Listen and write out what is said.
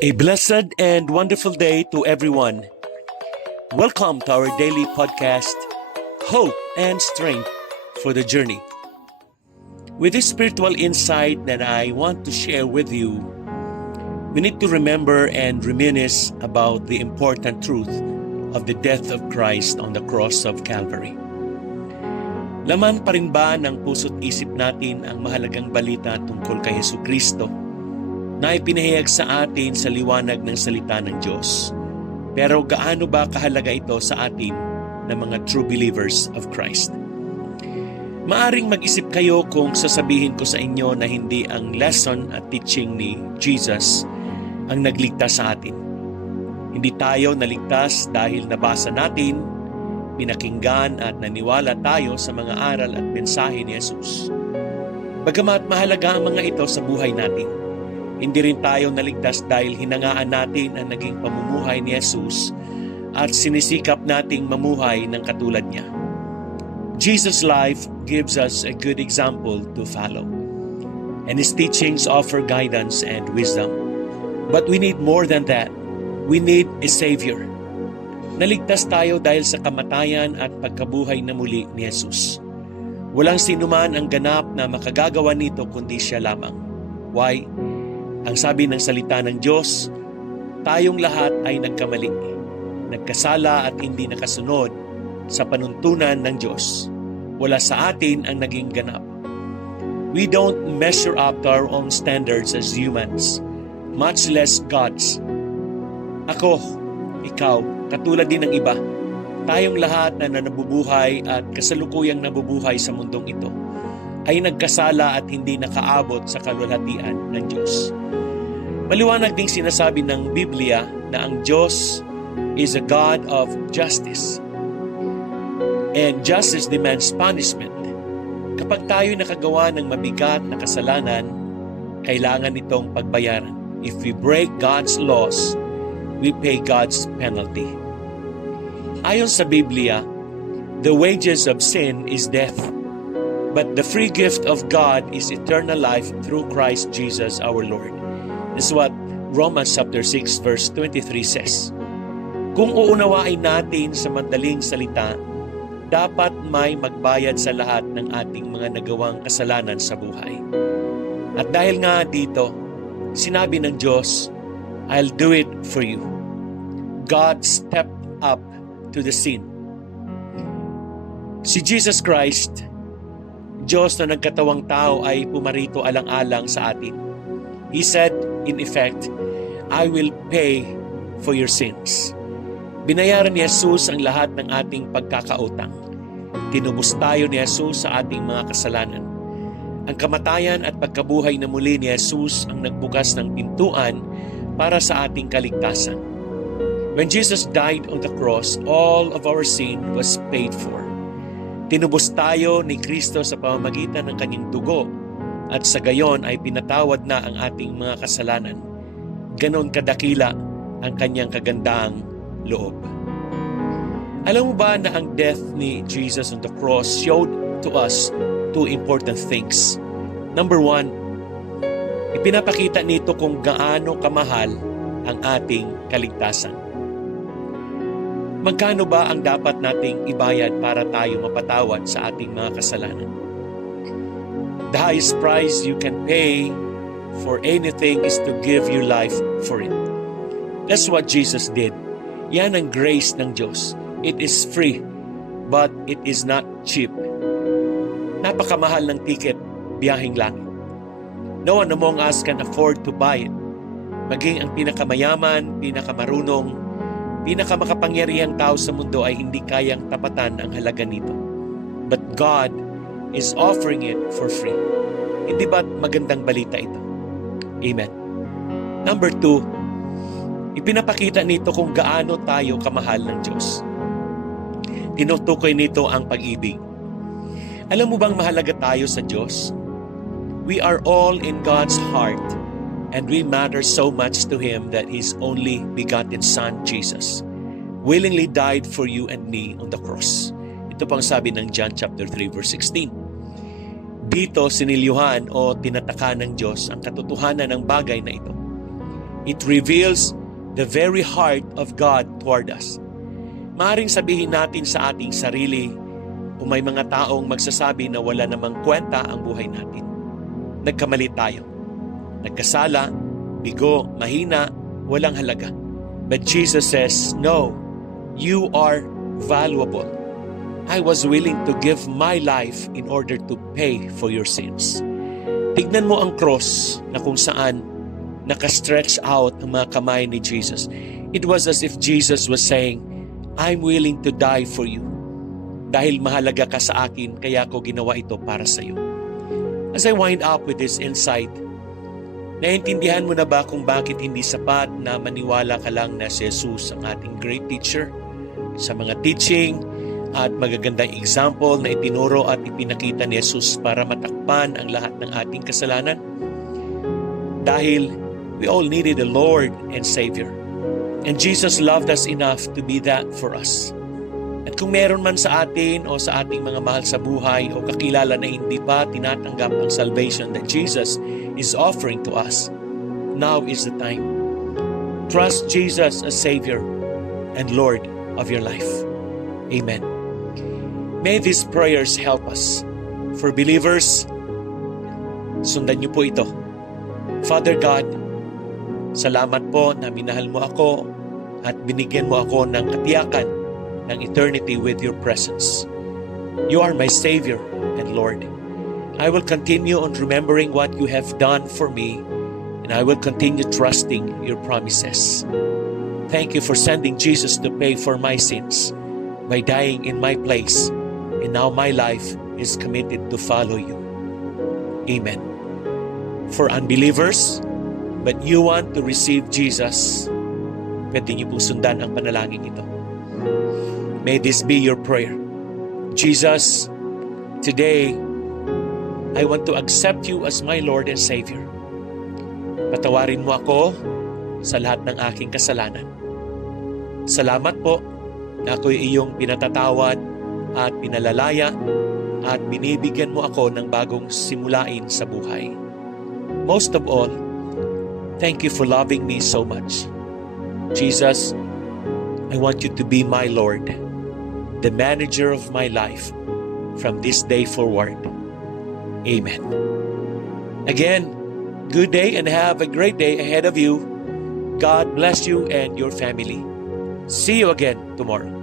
A blessed and wonderful day to everyone. Welcome to our daily podcast, Hope and Strength for the Journey. With this spiritual insight that I want to share with you, we need to remember and reminisce about the important truth of the death of Christ on the cross of Calvary. Laman pa rin ba ng puso't isip natin ang mahalagang balita tungkol kay Jesucristo na ipinahayag sa atin sa liwanag ng salita ng Diyos? Pero gaano ba kahalaga ito sa atin na mga true believers of Christ? Maaring mag-isip kayo kung sasabihin ko sa inyo na hindi ang lesson at teaching ni Jesus ang nagligtas sa atin. Hindi tayo naligtas dahil nabasa natin, pinakinggan at naniwala tayo sa mga aral at mensahe ni Jesus. Bagamat mahalaga ang mga ito sa buhay natin, hindi rin tayo naligtas dahil hinangaan natin ang naging pamumuhay ni Jesus at sinisikap nating mamuhay ng katulad niya. Jesus' life gives us a good example to follow, and His teachings offer guidance and wisdom. But we need more than that. We need a Savior. Naligtas tayo dahil sa kamatayan at pagkabuhay na muli ni Jesus. Walang sinuman ang ganap na makagagawa nito kundi siya lamang. Why? Ang sabi ng salita ng Diyos, tayong lahat ay nagkamali, nagkasala at hindi nakasunod sa panuntunan ng Diyos. Wala sa atin ang naging ganap. We don't measure up to our own standards as humans, much less God's. Ako, ikaw, katulad din ng iba, tayong lahat na nabubuhay at kasalukuyang nabubuhay sa mundong ito ay nagkasala at hindi nakaabot sa kalwalhatian ng Diyos. Maliwanag ding sinasabi ng Biblia na ang Diyos is a God of justice. And justice demands punishment. Kapag tayo nakagawa ng mabigat na kasalanan, kailangan itong pagbayaran. If we break God's laws, we pay God's penalty. Ayon sa Biblia, the wages of sin is death. But the free gift of God is eternal life through Christ Jesus our Lord. This is what Romans chapter 6 verse 23 says. Kung uunawain natin sa madaling salita, dapat may magbayad sa lahat ng ating mga nagawang kasalanan sa buhay. At dahil nga dito, sinabi ng Diyos, I'll do it for you. God stepped up to the scene. Si Jesus Christ, Diyos na nagkatawang tao, ay pumarito alang-alang sa atin. He said, in effect, I will pay for your sins. Binayaran ni Jesus ang lahat ng ating pagkakautang. Tinubos tayo ni Jesus sa ating mga kasalanan. Ang kamatayan at pagkabuhay na muli ni Jesus ang nagbukas ng pintuan para sa ating kaligtasan. When Jesus died on the cross, all of our sin was paid for. Tinubos tayo ni Kristo sa pamamagitan ng kanyang dugo at sa gayon ay pinatawad na ang ating mga kasalanan. Ganon kadakila ang kanyang kagandang loob. Alam mo ba na ang death ni Jesus on the cross showed to us two important things? Number one, ipinapakita nito kung gaano kamahal ang ating kaligtasan. Magkano ba ang dapat nating ibayad para tayo mapatawad sa ating mga kasalanan? The highest price you can pay for anything is to give your life for it. That's what Jesus did. Yan ang grace ng Diyos. It is free, but it is not cheap. Napakamahal ng ticket, biyaheng langit. No one among us can afford to buy it. Maging ang pinakamayaman, pinakamarunong, pinakamakapangyarihang tao sa mundo ay hindi kayang tapatan ang halaga nito. But God is offering it for free. Hindi ba't magandang balita ito? Amen. Number two, ipinapakita nito kung gaano tayo kamahal ng Diyos. Tinutukoy nito ang pag-ibig. Alam mo bang mahalaga tayo sa Diyos? We are all in God's heart, and we matter so much to Him that His only begotten Son, Jesus, willingly died for you and me on the cross. Ito pang sabi ng John chapter 3 verse 16. Dito sinilyuhan o tinataka ng Diyos ang katotohanan ng bagay na ito. It reveals the very heart of God toward us. Maaring sabihin natin sa ating sarili o may mga taong magsasabi na wala namang kwenta ang buhay natin. Nagkamali tayo. Nagkasala, bigo, mahina, walang halaga. But Jesus says, no, you are valuable. I was willing to give my life in order to pay for your sins. Tignan mo ang cross na kung saan nakastretch out ang mga kamay ni Jesus. It was as if Jesus was saying, I'm willing to die for you. Dahil mahalaga ka sa akin, kaya ko ginawa ito para sa iyo. As I wind up with this insight, naiintindihan mo na ba kung bakit hindi sapat na maniwala ka lang na si Jesus ang ating great teacher sa mga teaching at magagandang example na itinuro at ipinakita ni Jesus para matakpan ang lahat ng ating kasalanan? Dahil we all needed a Lord and Savior. And Jesus loved us enough to be that for us. At kung meron man sa atin o sa ating mga mahal sa buhay o kakilala na hindi pa tinatanggap ang salvation that Jesus is offering to us, now is the time. Trust Jesus as Savior and Lord of your life. Amen. May these prayers help us. For believers, sundan niyo po ito. Father God, salamat po na minahal mo ako at binigyan mo ako ng katiyakan ng eternity with your presence. You are my Savior and Lord. I will continue on remembering what you have done for me, and I will continue trusting your promises. Thank you for sending Jesus to pay for my sins by dying in my place, and now my life is committed to follow you. Amen. For unbelievers, but you want to receive Jesus, pwede niyo po sundan ang panalangin ito. May this be your prayer. Jesus, today, I want to accept you as my Lord and Savior. Patawarin mo ako sa lahat ng aking kasalanan. Salamat po na ako'y iyong pinatatawad at pinalalaya at binibigyan mo ako ng bagong simulain sa buhay. Most of all, thank you for loving me so much. Jesus, I want you to be my Lord, the manager of my life from this day forward. Amen. Again, good day and have a great day ahead of you. God bless you and your family. See you again tomorrow.